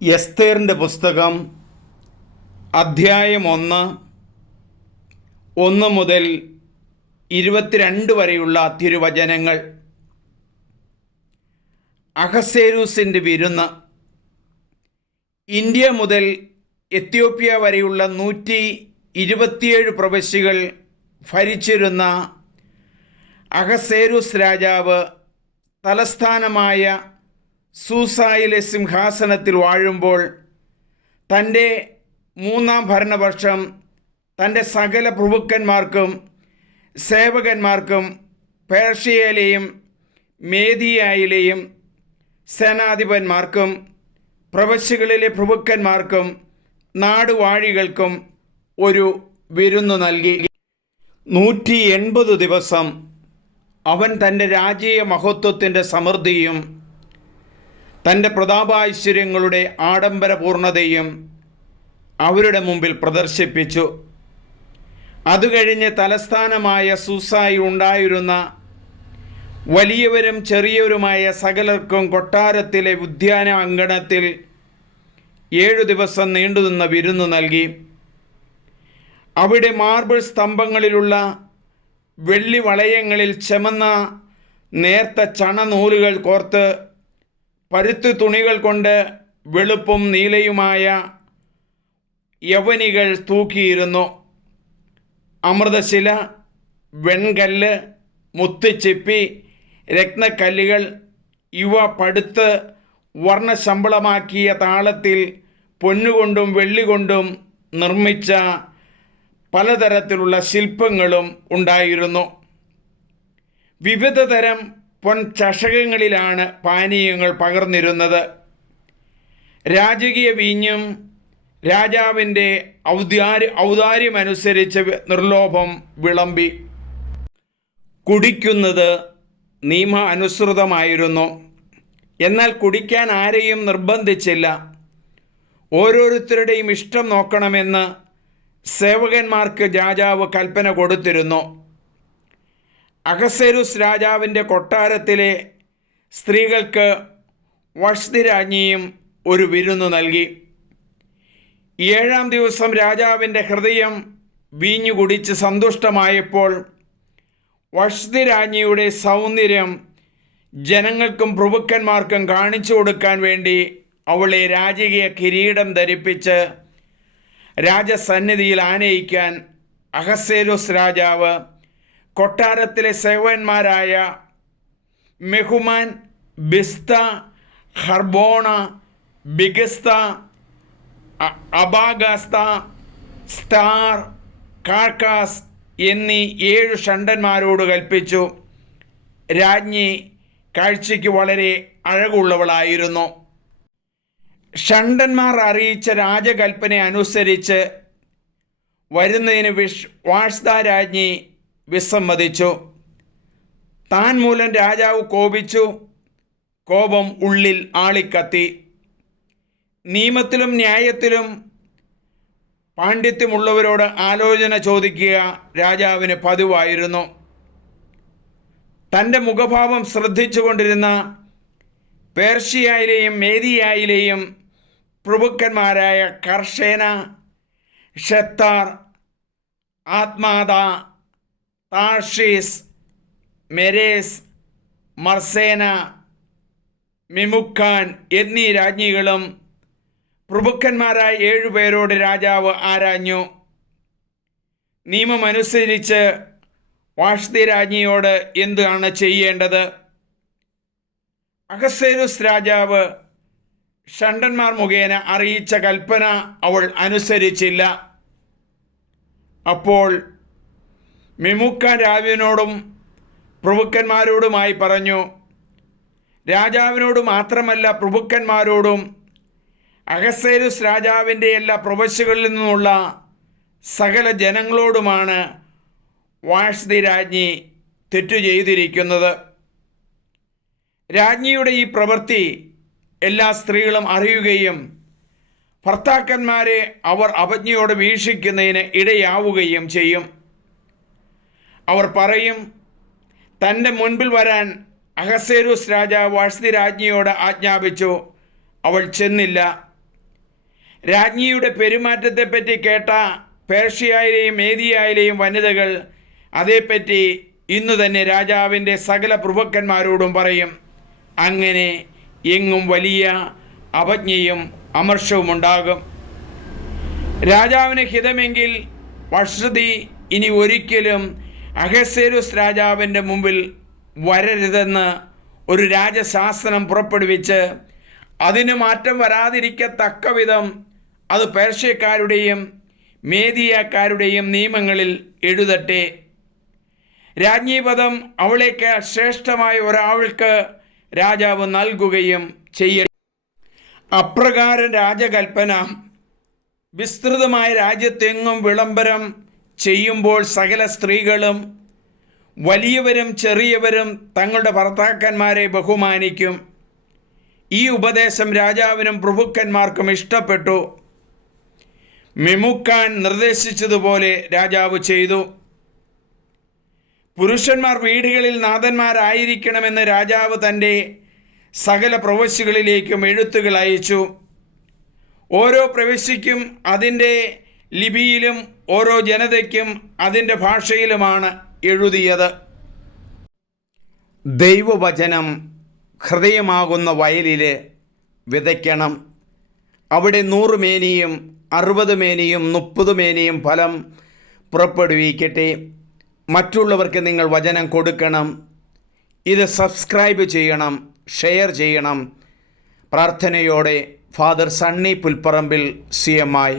എസ്തേറിന്റെ പുസ്തകം അധ്യായം ഒന്ന് ഒന്ന് മുതൽ ഇരുപത്തിരണ്ട് വരെയുള്ള തിരുവചനങ്ങൾ. അഹസേരൂസിന്റെ വിരുന്ന്. ഇന്ത്യ മുതൽ എത്യോപ്യ വരെയുള്ള നൂറ്റി ഇരുപത്തിയേഴ് പ്രവശ്യകൾ ഭരിച്ചിരുന്ന അഹസേരൂസ് രാജാവ് തലസ്ഥാനമായ സൂസായിലെ സിംഹാസനത്തിൽ വാഴുമ്പോൾ തന്റെ മൂന്നാം ഭരണവർഷം തന്റെ സകല പ്രഭുക്കന്മാർക്കും സേവകന്മാർക്കും പേർഷ്യയിലെയും മേദിയായിലെയും സേനാധിപന്മാർക്കും പ്രവശ്യകളിലെ പ്രഭുക്കന്മാർക്കും നാടുവാഴികൾക്കും ഒരു വിരുന്നു നൽകി. നൂറ്റി എൺപത് ദിവസം അവൻ തന്റെ രാജീയ മഹത്വത്തിന്റെ സമൃദ്ധിയും തന്റെ പ്രതാപാശ്വര്യങ്ങളുടെ ആഡംബരപൂർണതയും അവരുടെ മുമ്പിൽ പ്രദർശിപ്പിച്ചു. അതുകഴിഞ്ഞ് തലസ്ഥാനമായ സൂസായി ഉണ്ടായിരുന്ന വലിയവരും ചെറിയവരുമായ സകലർക്കും കൊട്ടാരത്തിലെ ഉദ്യാന അങ്കണത്തിൽ ഏഴു ദിവസം നീണ്ടുനിന്ന വിരുന്ന് നൽകി. അവിടെ മാർബിൾ സ്തംഭങ്ങളിലുള്ള വെള്ളി വളയങ്ങളിൽ ചെമന്ന നേർത്ത ചണനൂലുകൾ കോർത്ത് പരുത്തു തുണികൾ കൊണ്ട് വെളുപ്പും നീലയുമായ യവനികൾ തൂക്കിയിരുന്നു. അമൃതശില വെൺകല്ല് മുത്തുച്ചിപ്പി രത്നക്കല്ലുകൾ ഇവ പടുത്ത് വർണശമ്പളമാക്കിയ താളത്തിൽ പൊന്നുകൊണ്ടും വെള്ളികൊണ്ടും നിർമ്മിച്ച പലതരത്തിലുള്ള ശില്പങ്ങളും ഉണ്ടായിരുന്നു. വിവിധ തരം പൊൻ ചഷകങ്ങളിലാണ് പാനീയങ്ങൾ പകർന്നിരുന്നത്. രാജകീയ വീഞ്ഞും രാജാവിന്റെ ഔദ്യാരി ഔദാര്യമനുസരിച്ച് നിർലോഭം വിളമ്പി. കുടിക്കുന്നത് നിയമ അനുസൃതമായിരുന്നു എന്നാൽ കുടിക്കാൻ ആരെയും നിർബന്ധിച്ചില്ല. ഓരോരുത്തരുടെയും ഇഷ്ടം നോക്കണമെന്ന് സേവകന്മാർക്ക് രാജാവ് കൽപ്പന കൊടുത്തിരുന്നു. അഹസെരുസ് രാജാവിന്റെ കൊട്ടാരത്തിലെ സ്ത്രീകൾക്ക് വഷ്തി രാജ്ഞിയും ഒരു വിരുന്ന് നൽകി. ഏഴാം ദിവസം രാജാവിന്റെ ഹൃദയം വീഞ്ഞു കുടിച്ച് സന്തുഷ്ടമായപ്പോൾ വഷ്തി രാജ്ഞിയുടെ സൗന്ദര്യം ജനങ്ങൾക്കും പ്രഭുക്കന്മാർക്കും കാണിച്ചു കൊടുക്കാൻ വേണ്ടി അവളെ രാജകീയ കിരീടം ധരിപ്പിച്ച് രാജസന്നിധിയിൽ ആനയിക്കാൻ അഹസേരോസ് രാജാവ് കൊട്ടാരത്തിലെ സേവന്മാരായ മെഹുമാൻ ബിസ്ത ഹർബോണ ബിഗസ്ത അബാഗാസ്ത സ്റ്റാർ കാർക്കാസ് എന്നീ ഏഴ് ഷണ്ടന്മാരോട് കൽപ്പിച്ചു. രാജ്ഞി കാഴ്ചയ്ക്ക് വളരെ അഴകുള്ളവളായിരുന്നു. ഷണ്ടന്മാർ അറിയിച്ച രാജകൽപ്പന അനുസരിച്ച് വരുന്നതിന് വിഷ് വാഷ്ദ രാജ്ഞി വിസമ്മതിച്ചു. താൻ മൂലം രാജാവ് കോപിച്ചു. കോപം ഉള്ളിൽ ആളിക്കത്തി. നിയമത്തിലും ന്യായത്തിലും പാണ്ഡിത്യമുള്ളവരോട് ആലോചന ചോദിക്കുക രാജാവിന് പതിവായിരുന്നു. തന്റെ മുഖഭാവം ശ്രദ്ധിച്ചുകൊണ്ടിരുന്ന പേർഷ്യയിലെയും മേദിയായിലെയും പ്രഭുക്കന്മാരായ കർഷേന ഷെത്താർ ആത്മാത താഷീസ് മെരേസ് മർസേന മിമുക്കാൻ എന്നീ രാജ്ഞികളും പ്രഭുക്കന്മാരായ ഏഴുപേരോട് രാജാവ് ആരാഞ്ഞു. നിയമമനുസരിച്ച് വാഷ്തി രാജ്ഞിയോട് എന്താണ് ചെയ്യേണ്ടത്? അഹസേരുസ് രാജാവ് ഷണ്ടന്മാർ മുഖേന അറിയിച്ച കൽപ്പന അവൾ അനുസരിച്ചില്ല. അപ്പോൾ മിമുക്ക രാജാവിനോടും പ്രഭുക്കന്മാരോടുമായി പറഞ്ഞു രാജാവിനോട് മാത്രമല്ല പ്രഭുക്കന്മാരോടും അഗസേരുസ് രാജാവിന്റെ എല്ലാ പ്രവശ്യകളിൽ നിന്നുള്ള സകല ജനങ്ങളോടുമാണ് വാഷ്തി രാജ്ഞി തെറ്റു ചെയ്തിരിക്കുന്നത്. രാജ്ഞിയുടെ ഈ പ്രവൃത്തി എല്ലാ സ്ത്രീകളും അറിയുകയും ഭർത്താക്കന്മാരെ അവർ അപജ്ഞയോട് വീക്ഷിക്കുന്നതിന് ഇടയാവുകയും ചെയ്യും. അവർ പറയും തന്റെ മുൻപിൽ വരാൻ അഹസേരൂസ് രാജാവ് വാഴ്സി രാജ്ഞിയോട് ആജ്ഞാപിച്ചു. അവൾ ചെന്നില്ല. രാജ്ഞിയുടെ പെരുമാറ്റത്തെപ്പറ്റി കേട്ട പേർഷ്യയിലെയും മേദിയയിലെയും വനിതകൾ അതേപ്പറ്റി ഇന്നു തന്നെ രാജാവിന്റെ സകല പ്രഭുക്കന്മാരോടും പറയും. അങ്ങനെ എങ്ങും വലിയ അപജ്ഞയും അമർഷവും ഉണ്ടാകും. രാജാവിന് ഹിതമെങ്കിൽ വഷതി ഇനി ഒരിക്കലും അഹസേരുസ് രാജാവിന്റെ മുമ്പിൽ വരരുതെന്ന് ഒരു രാജശാസനം പുറപ്പെടുവിച്ച് അതിന് മാറ്റം വരാതിരിക്കത്തക്ക വിധം അത് പേർഷ്യക്കാരുടെയും മേദിയക്കാരുടെയും നിയമങ്ങളിൽ എഴുതട്ടെ. രാജ്ഞീപദം അവളേക്ക് ശ്രേഷ്ഠമായ ഒരാൾക്ക് രാജാവ് നൽകുകയും ചെയ്യട്ടെ. അപ്രകാരം രാജകൽപ്പന. വിസ്തൃതമായ രാജ്യത്തെങ്ങും വിളംബരം ചെയ്യുമ്പോൾ സകല സ്ത്രീകളും വലിയവരും ചെറിയവരും തങ്ങളുടെ ഭർത്താക്കന്മാരെ ബഹുമാനിക്കും. ഈ ഉപദേശം രാജാവിനും പ്രഭുക്കന്മാർക്കും ഇഷ്ടപ്പെട്ടു. മെമുക്കാൻ നിർദ്ദേശിച്ചതുപോലെ രാജാവ് ചെയ്തു. പുരുഷന്മാർ വീടുകളിൽ നാഥന്മാരായിരിക്കണമെന്ന് രാജാവ് തന്റെ സകല പ്രവശ്യകളിലേക്കും എഴുത്തുകൾ അയച്ചു. ഓരോ പ്രവിശ്യയ്ക്കും അതിന്റെ ലിപിയിലും ഓരോ ജനതയ്ക്കും അതിന്റെ ഭാഷയിലുമാണ് എഴുതിയത്. ദൈവവചനം ഹൃദയമാകുന്ന വയലിൽ വിതയ്ക്കണം. അവിടെ നൂറ് മേനിയും അറുപത് മേനിയും മുപ്പത് മേനിയും ഫലം പുറപ്പെടുവിക്കട്ടെ. മറ്റുള്ളവർക്ക് നിങ്ങൾ വചനം കൊടുക്കണം. ഇത് സബ്സ്ക്രൈബ് ചെയ്യണം ഷെയർ ചെയ്യണം. പ്രാർത്ഥനയോടെ father Sunny Pulpparambil C M I